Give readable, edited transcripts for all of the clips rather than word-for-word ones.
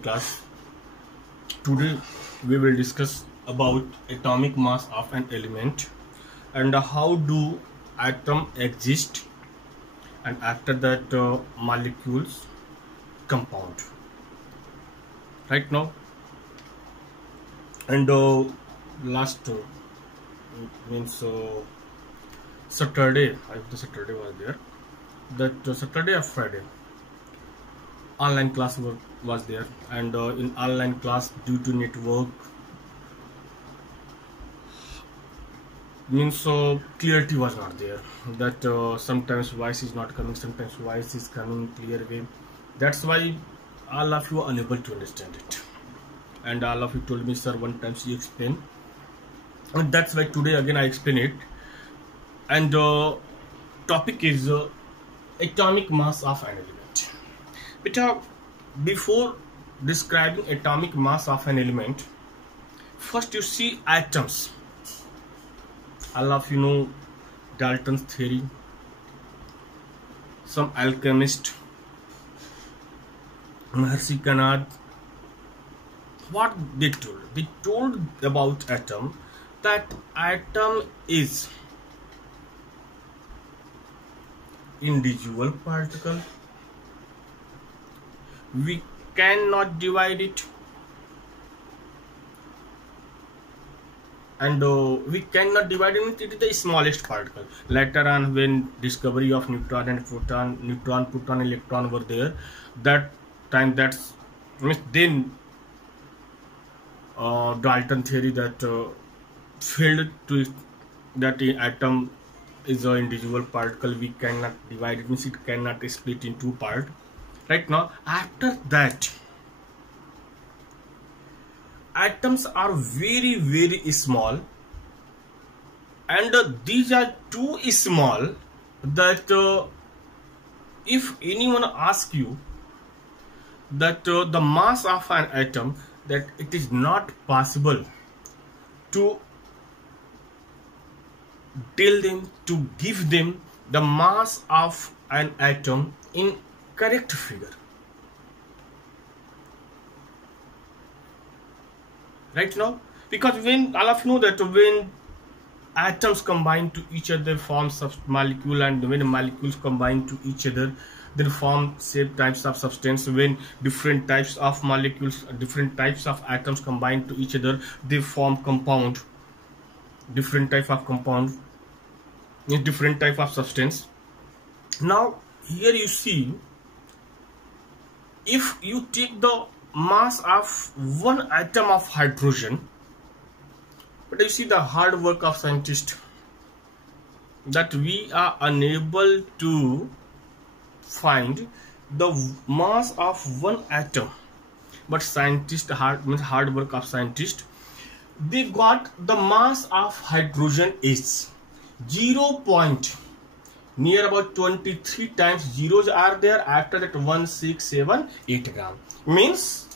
Class. Today we will discuss about atomic mass of an element and how do atom exist, and after that molecules compound right now. And last means Saturday, I the Saturday was there, that Saturday or Friday online class was there, and in online class, due to network, means clarity was not there, that sometimes voice is not coming, sometimes voice is coming clear way. That's why all of you are unable to understand it, and all of you told me, sir, one time you explain, and that's why today again I explain it. And topic is atomic mass of an element. Before describing atomic mass of an element, first you see atoms. All of you know Dalton's theory. Some alchemist, Maharishi Kanad, what they told? They told about atom, that atom is individual particle. We cannot divide it, and we cannot divide it. It is the smallest particle. Later on, when discovery of neutron and proton, electron were there, that time that's then Dalton theory that failed to that atom is an individual particle. We cannot divide it, means it cannot split in two parts. Right now, after that, atoms are very, very small, and these are too small that if anyone asks you that the mass of an atom, that it is not possible to tell them, to give them the mass of an atom in correct figure. Right now, because when all of you know that when atoms combine to each other form molecule, and when molecules combine to each other, then form same types of substance. When different types of molecules, different types of atoms combine to each other, they form compound. Different type of compound is different type of substance. Now here you see, if you take the mass of one atom of hydrogen, but you see the hard work of scientists, that we are unable to find the mass of one atom, but scientists, hard work of scientists, they got the mass of hydrogen is 0. Near about 23 times zeros are there, after that 1678 gram, means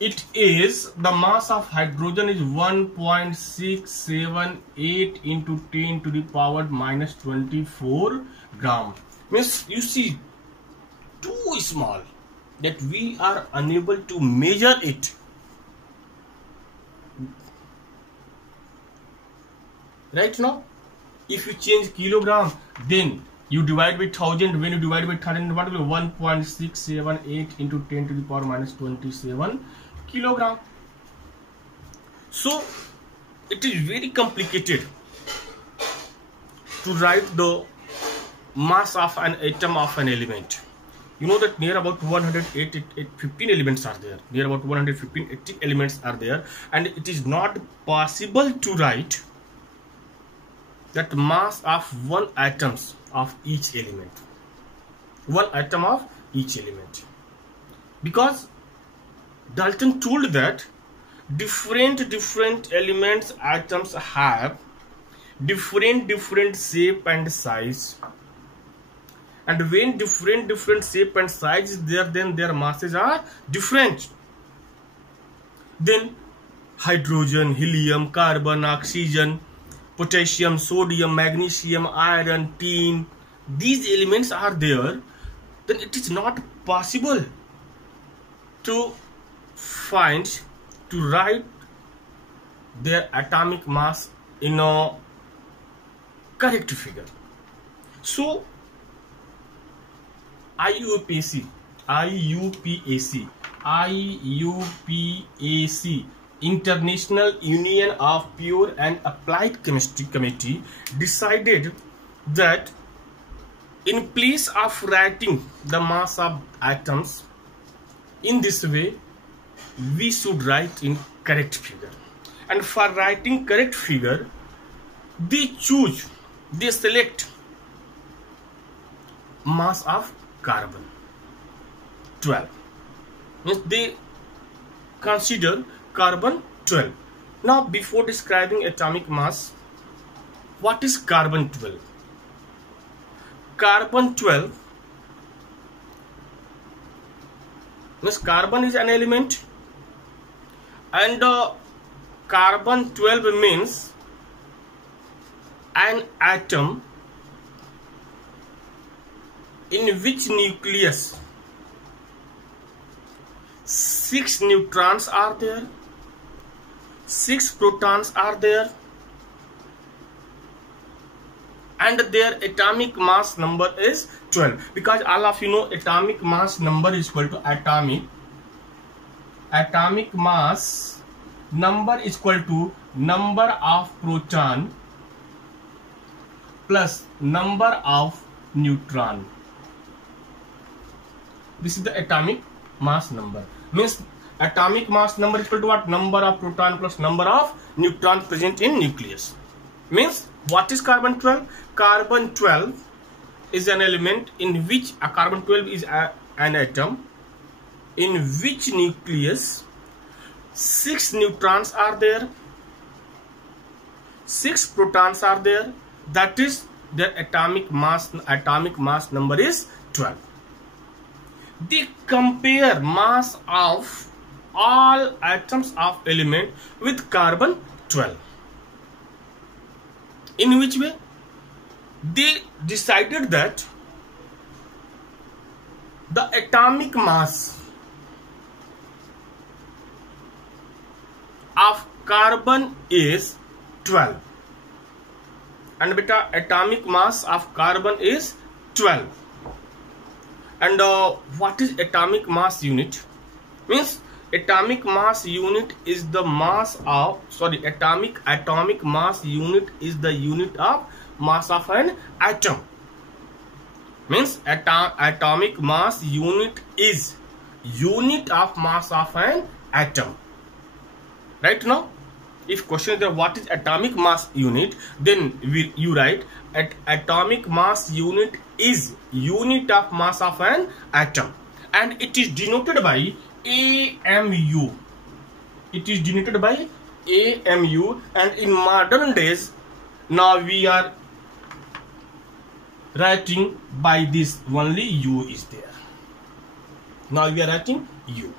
it is the mass of hydrogen is 1.678 into 10 to the power minus 24 gram. Means you see, too small that we are unable to measure it. Right now, if you change kilogram, then you divide by 1000. When you divide by 1000, what will be 1.678 into 10 to the power minus 27 kilogram. So it is very complicated to write the mass of an atom of an element. You know that near about 115 elements are there. Near about 115 elements are there, and it is not possible to write that mass of one atoms of each element, one atom of each element, because Dalton told that different elements, atoms have different shape and size, and when different shape and size is there, then their masses are different. Then hydrogen, helium, carbon, oxygen, potassium, sodium, magnesium, iron, tin, these elements are there, then it is not possible to find to write their atomic mass in a correct figure. So IUPAC, International Union of Pure and Applied Chemistry Committee, decided that in place of writing the mass of atoms in this way, we should write in correct figure. And for writing correct figure, they select mass of carbon 12. Means they consider carbon 12. Now, before describing atomic mass, what is carbon 12? Carbon 12 means carbon is an element, and carbon 12 means an atom in which nucleus 6 neutrons are there, 6 protons are there, and their atomic mass number is 12. Because all of you know atomic mass number is equal to atomic mass number is equal to number of proton plus number of neutron. This is the atomic mass number. Means atomic mass number is equal to what? Number of proton plus number of neutron present in nucleus. Means what is carbon 12? Carbon 12 is an element in which carbon 12 is an atom in which nucleus 6 neutrons are there, 6 protons are there. That is their atomic mass number is 12. They compare mass of all atoms of element with carbon 12. In which way? They decided that the atomic mass of carbon is 12, and beta atomic mass of carbon is 12. And what is atomic mass unit? Means atomic mass unit is the mass of atomic mass unit is the unit of mass of an atom. Means atomic mass unit is unit of mass of an atom. Right? Now, if question is there what is atomic mass unit, then you write at atomic mass unit is unit of mass of an atom, and it is denoted by AMU. It is denoted by AMU, and in modern days now we are writing by this only U is there. Now we are writing U.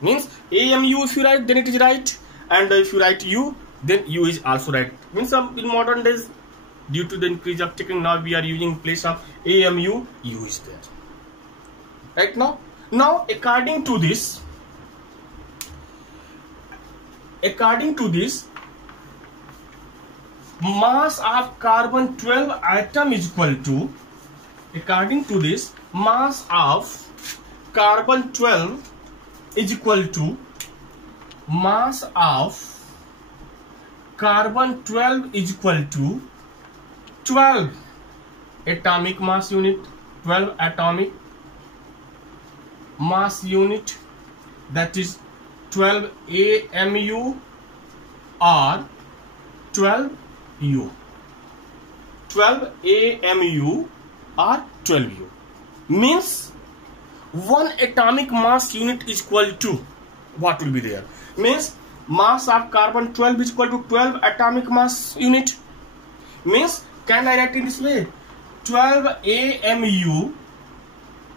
Means AMU if you write then it is right, and if you write U then U is also right. Means in modern days due to the increase of technology now we are using in place of AMU, U is there. Right now according to this mass of carbon 12 atom is equal to, according to this mass of carbon 12 is equal to mass of carbon 12 is equal to 12 atomic mass unit, 12 atomic mass unit, that is 12 AMU or 12 U. 12 AMU or 12 U means one atomic mass unit is equal to what will be there? Means mass of carbon 12 is equal to 12 atomic mass unit. Means can I write in this way? 12 AMU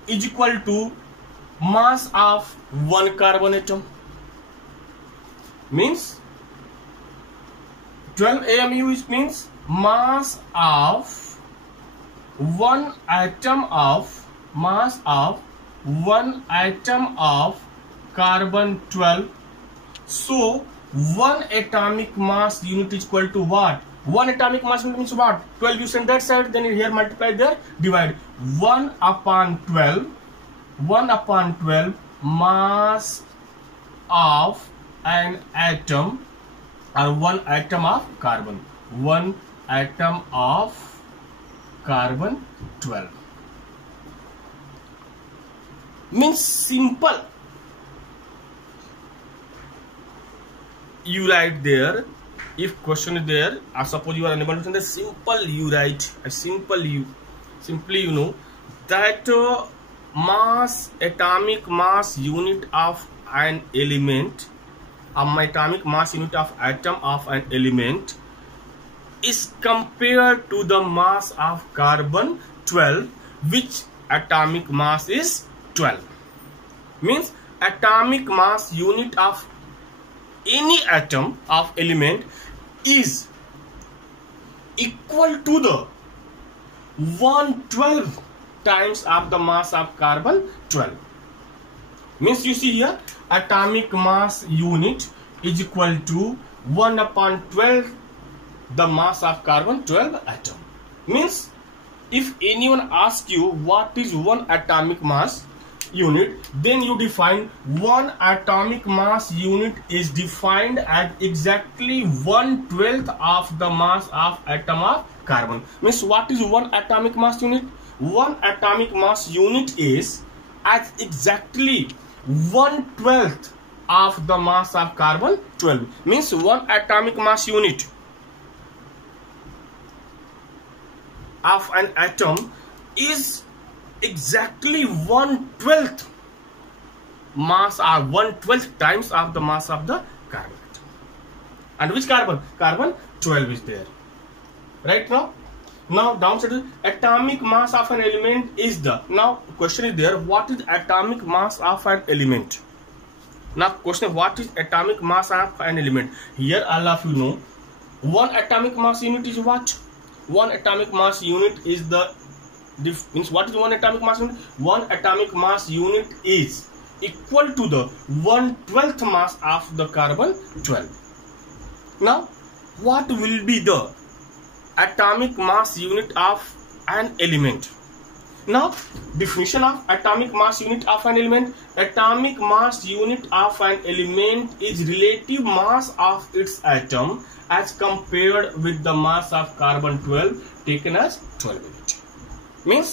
is equal to mass of one carbon atom. Means 12 AMU means mass of one atom of carbon 12. So 1 atomic mass unit is equal to what? 1 atomic mass unit means what? 12 you send that side, then here multiply there, divide. 1 upon 12 mass of an atom, or 1 atom of carbon. 1 atom of carbon 12. Means simple. You write there. If question is there, or suppose you are unable to send, the simple you write. Simply you know that atomic mass unit of an element, atomic mass unit of atom of an element is compared to the mass of carbon 12, which atomic mass is 12. Means atomic mass unit of any atom of element is equal to the 112 times of the mass of carbon 12. Means you see here, atomic mass unit is equal to 1 upon 12 the mass of carbon 12 atom. Means if anyone asks you what is 1 atomic mass unit, then you define 1 atomic mass unit is defined as exactly 1/12 of the mass of atom of carbon. Means what is 1 atomic mass unit? 1 atomic mass unit is as exactly 1/12 of the mass of carbon 12. Means 1 atomic mass unit of an atom is exactly 1/12 mass, or 1/12 times of the mass of the carbon. And which carbon? Carbon 12 is there. Right now? Now downside, atomic mass of an element is the. Now question is there, what is atomic mass of an element? Now question, what is atomic mass of an element? Here all of you know, 1 atomic mass unit is what? 1 atomic mass unit is the means what is 1 atomic mass unit? 1 atomic mass unit is equal to the 1/12 mass of the carbon 12. Now what will be the atomic mass unit of an element? Now definition of atomic mass unit of an element: atomic mass unit of an element is relative mass of its atom as compared with the mass of carbon 12 taken as 12 unit. Means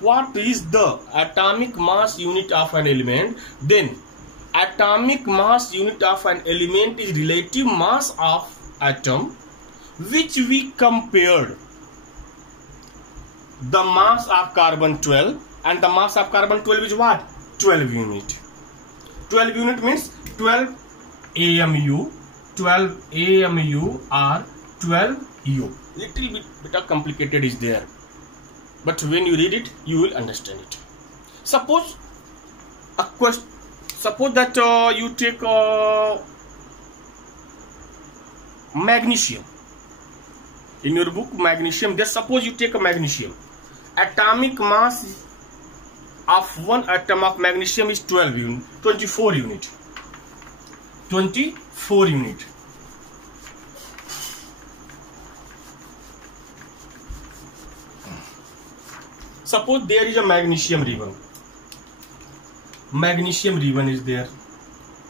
what is the atomic mass unit of an element? Then atomic mass unit of an element is relative mass of atom which we compared the mass of carbon 12, and the mass of carbon 12 is what? 12 unit. 12 unit means 12 AMU, 12 AMU or 12 U. Little bit of complicated is there, but when you read it you will understand it. Suppose a question, suppose that you take magnesium. In your book magnesium, just suppose you take a magnesium. Atomic mass of 1 atom of magnesium is 24 unit. 24 unit. Suppose there is a magnesium ribbon. Magnesium ribbon is there.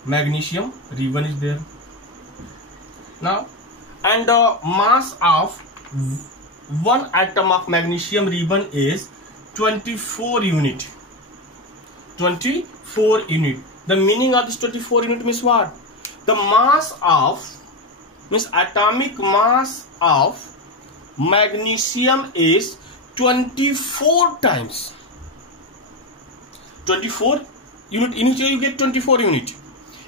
Magnesium ribbon is there. Now, and the mass of 1 atom of magnesium ribbon is 24 unit. 24 unit. The meaning of this 24 unit means what? The mass of, means atomic mass of magnesium is 24 times. 24 unit. In which way you get 24 unit?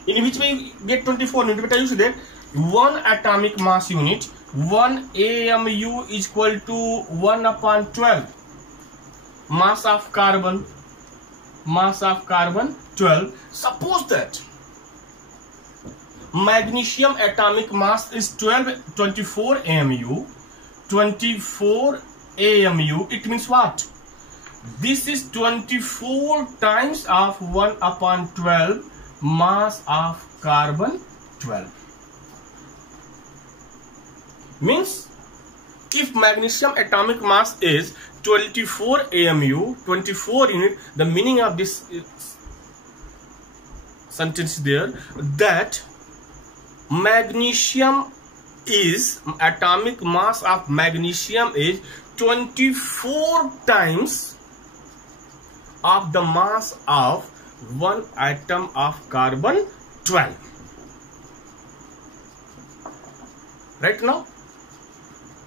In which way you get 24 unit? But I use that 1 atomic mass unit, 1 AMU is equal to 1 upon 12 mass of carbon 12. Suppose that magnesium atomic mass is 24 AMU. 24 AMU, it means what? This is 24 times of 1 upon 12 mass of carbon 12. Means if magnesium atomic mass is 24 AMU, 24 unit, the meaning of this sentence there that magnesium is atomic mass of magnesium is 24 times of the mass of one atom of carbon 12. Right now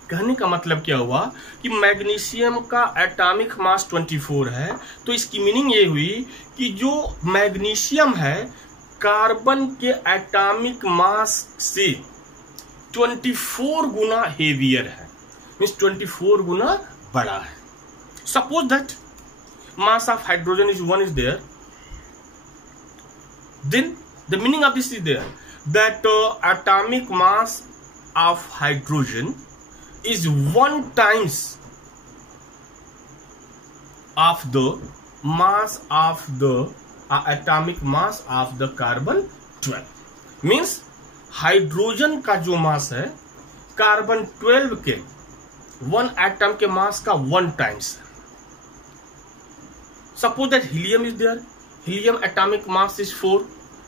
कहने का मतलब क्या हुआ कि magnesium का atomic mass 24 है, तो इसकी मीनिंग ये हुई कि जो मैग्नीशियम है कार्बन के एटॉमिक मास से 24 गुना हेवियर है, मीन्स 24 गुना बड़ा है. Suppose that mass of hydrogen is 1 is there, then the meaning of this is there that atomic mass of hydrogen is 1 times of the mass of the atomic mass of the carbon 12. Means hydrogen का जो मास है carbon 12 के 1 atom के मास का 1 times. Suppose that helium is there, helium atomic mass is 4.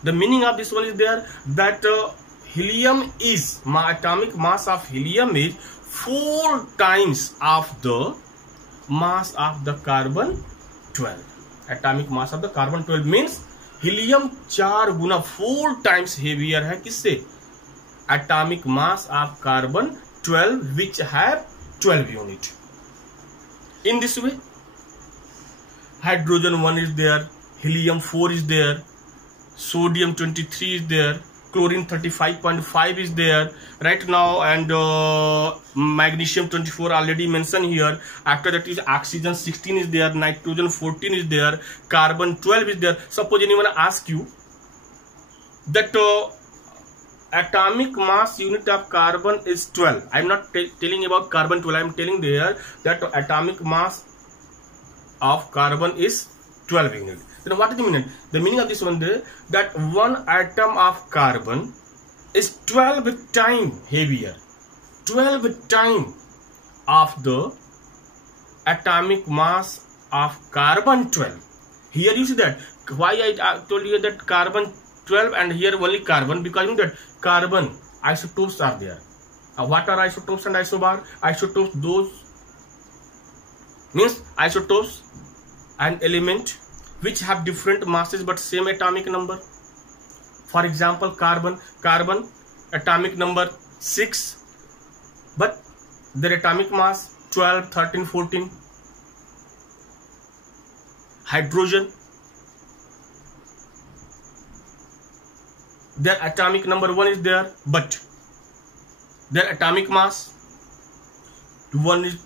The meaning of this one is there that helium is atomic mass of helium is 4 times of the mass of the carbon 12. Atomic mass of the carbon 12 means helium 4 Guna 4 times heavier है किससे? Atomic mass of carbon 12 which have 12 unit. In this way hydrogen 1 is there, helium 4 is there, sodium 23 is there, chlorine 35.5 is there right now, and magnesium 24 already mentioned here. After that is oxygen 16 is there, nitrogen 14 is there, carbon 12 is there. Suppose anyone ask you that atomic mass unit of carbon is 12. I am not telling about carbon 12, I am telling there that atomic mass of carbon is 12 unit. Then what is the meaning? The meaning of this one is that 1 atom of carbon is 12 times heavier, 12 times of the atomic mass of carbon 12. Here you see that why I told you that carbon 12 and here only carbon, because you know that carbon isotopes are there. What are isotopes and isobar? Isotopes, those means isotopes an element which have different masses but same atomic number. For example, carbon atomic number 6 but their atomic mass 12, 13, 14. Hydrogen, their atomic number 1 is there but their atomic mass 1 is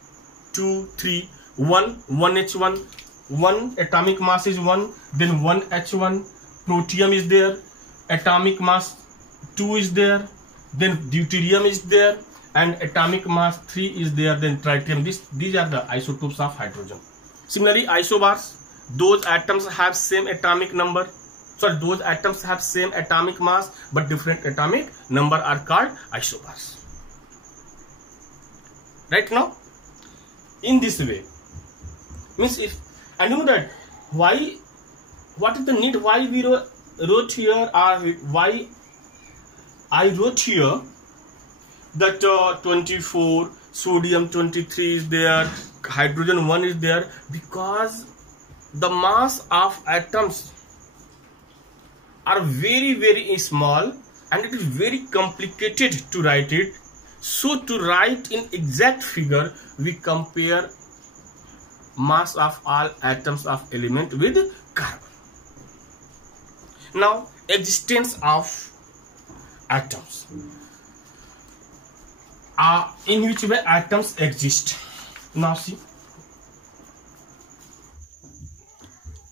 2, 3, 1 H1, 1 atomic mass is 1, then 1 H1, protium is there, atomic mass 2 is there, then deuterium is there, and atomic mass 3 is there, then tritium. These are the isotopes of hydrogen. Similarly, isobars, those atoms have same atomic number, sorry, those atoms have same atomic mass but different atomic number are called isobars. Right now, in this way, means if I know that why, what is the need, why we wrote here, or why I wrote here that 24, sodium 23 is there, hydrogen 1 is there, because the mass of atoms are very, very small and it is very complicated to write it. So to write in exact figure, we compare mass of all atoms of element with carbon. Now, existence of atoms. In which way atoms exist? Now see.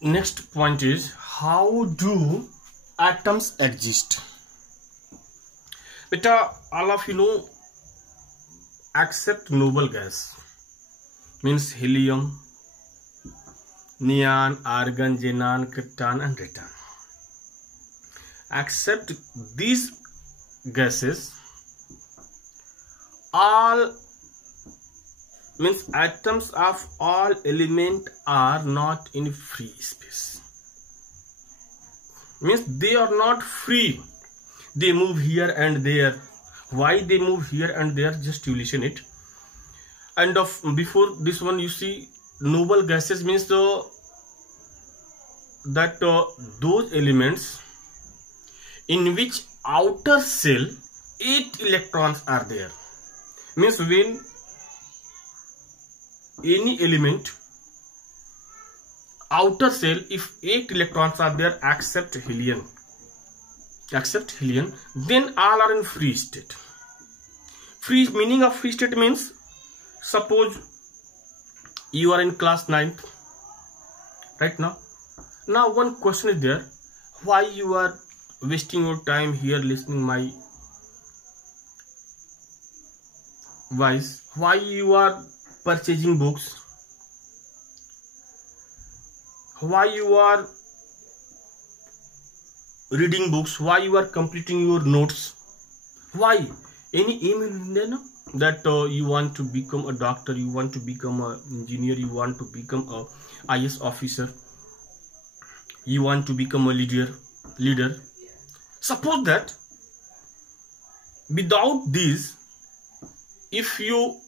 Next point is, how do atoms exist? Beta, all of you know, except noble gas, means helium, neon, argon, xenon, krypton and radon. except these gases, all means atoms of all element are not in free space. Means they are not free. They move here and there. Why they move here and there? Just you listen it. And before this one, you see noble gases means those elements in which outer shell 8 electrons are there. Means when any element outer shell, if 8 electrons are there except helium, then all are in free state. Free meaning of free state means, suppose you are in class 9th right now. Now one question is there, why you are wasting your time here listening my voice? Why you are purchasing books? Why you are reading books? Why you are completing your notes? Why? Any aim in there, no? That you want to become a doctor, you want to become an engineer, you want to become a IS officer, you want to become a leader. Suppose that without these, if you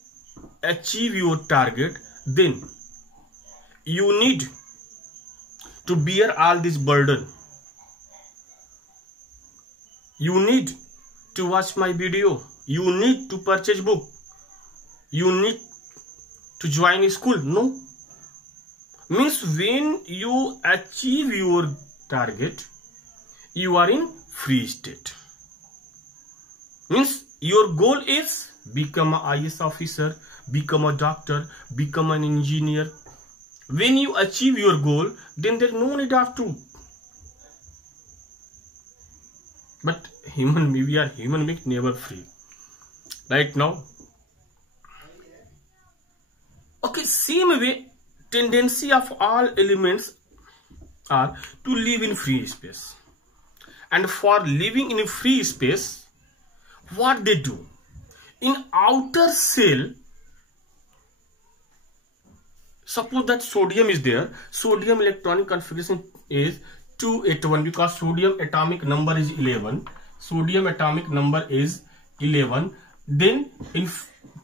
achieve your target, then you need to bear all this burden. You need to watch my video. You need to purchase book. You need to join a school. No. Means when you achieve your target, you are in free state. Means your goal is become an IS officer, become a doctor, become an engineer. When you achieve your goal, then there is no need of to. But we are human beings, never free. Right now. Okay, same way, tendency of all elements are to live in free space. And for living in a free space, what they do? In outer shell, suppose that sodium is there. Sodium electronic configuration is 281 because sodium atomic number is 11. Sodium atomic number is 11. Then in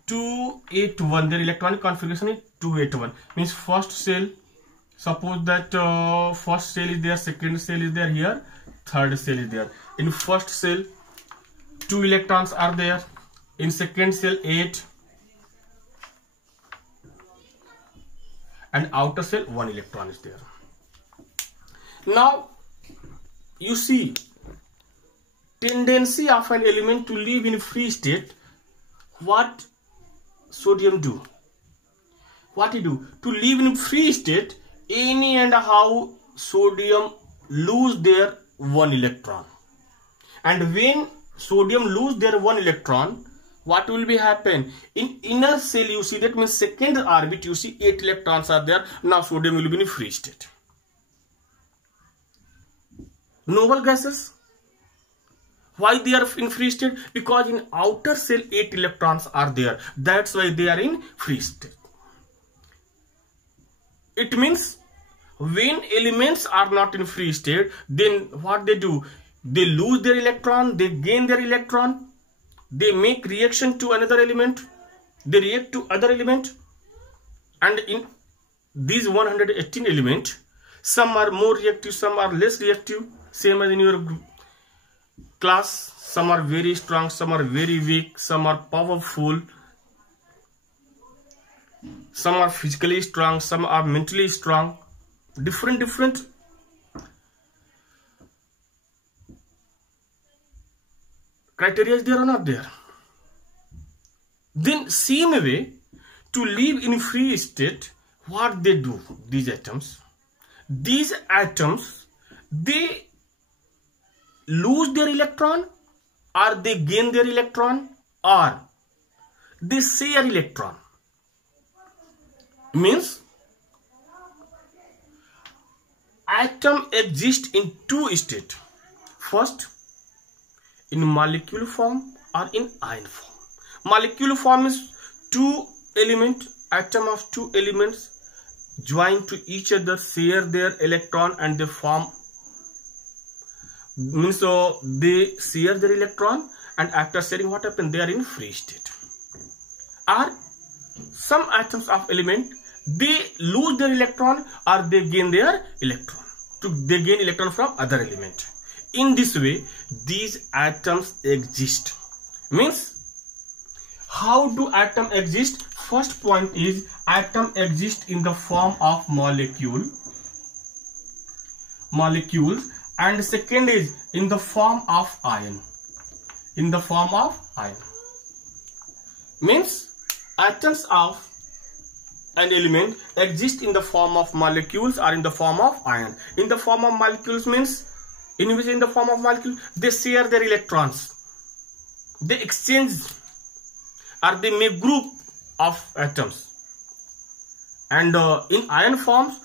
281, their electronic configuration is 281. Means first cell, suppose that first cell is there, second cell is there here, third cell is there. In first cell, 2 electrons are there. In second cell, 8. And outer cell, 1 electron is there. Now, you see, tendency of an element to live in free state, what sodium do? What it do? To live in free state, any and how sodium lose their 1 electron. And when sodium lose their 1 electron, what will be happen? In inner cell, you see that means second orbit, you see 8 electrons are there. Now sodium will be in free state. Noble gases, why they are in free state? Because in outer shell 8 electrons are there. That's why they are in free state. It means when elements are not in free state, then what they do? They lose their electron, they gain their electron, they make reaction to another element, they react to other element. And in these 118 elements, some are more reactive, some are less reactive. Same as in your class, some are very strong, some are very weak, some are powerful, some are physically strong, some are mentally strong. Different criteria is there or not there. Then same way, to live in free state, what they do, these atoms, they lose their electron, or they gain their electron, or they share electron. Means atom exists in 2 states. First, in molecule form or in ion form. Molecule form is atom of two elements join to each other, share their electron, and they form, means so they share their electron, and after sharing, what happens? They are in free state. Or some atoms of element, they lose their electron or they gain their electron. They gain electron from other element. In this way, these atoms exist. Means, how do atom exist? First point is, atom exists in the form of molecules, and second is in the form of ion. Means, atoms of an element exist in the form of molecules or in the form of ion. In the form of molecules means, in the form of molecule, they share their electrons, they exchange or they make group of atoms, and in ion forms,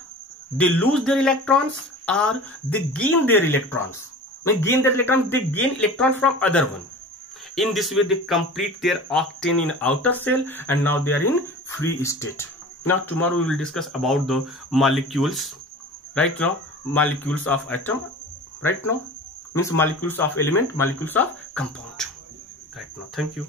they lose their electrons or they gain their electrons. When gain their electrons, they gain electrons from other one. In this way, they complete their octane in outer shell, and now they are in free state. Now tomorrow we will discuss about the molecules. Right now, molecules of atom. Right now means molecules of element, molecules of compound. Right now, thank you.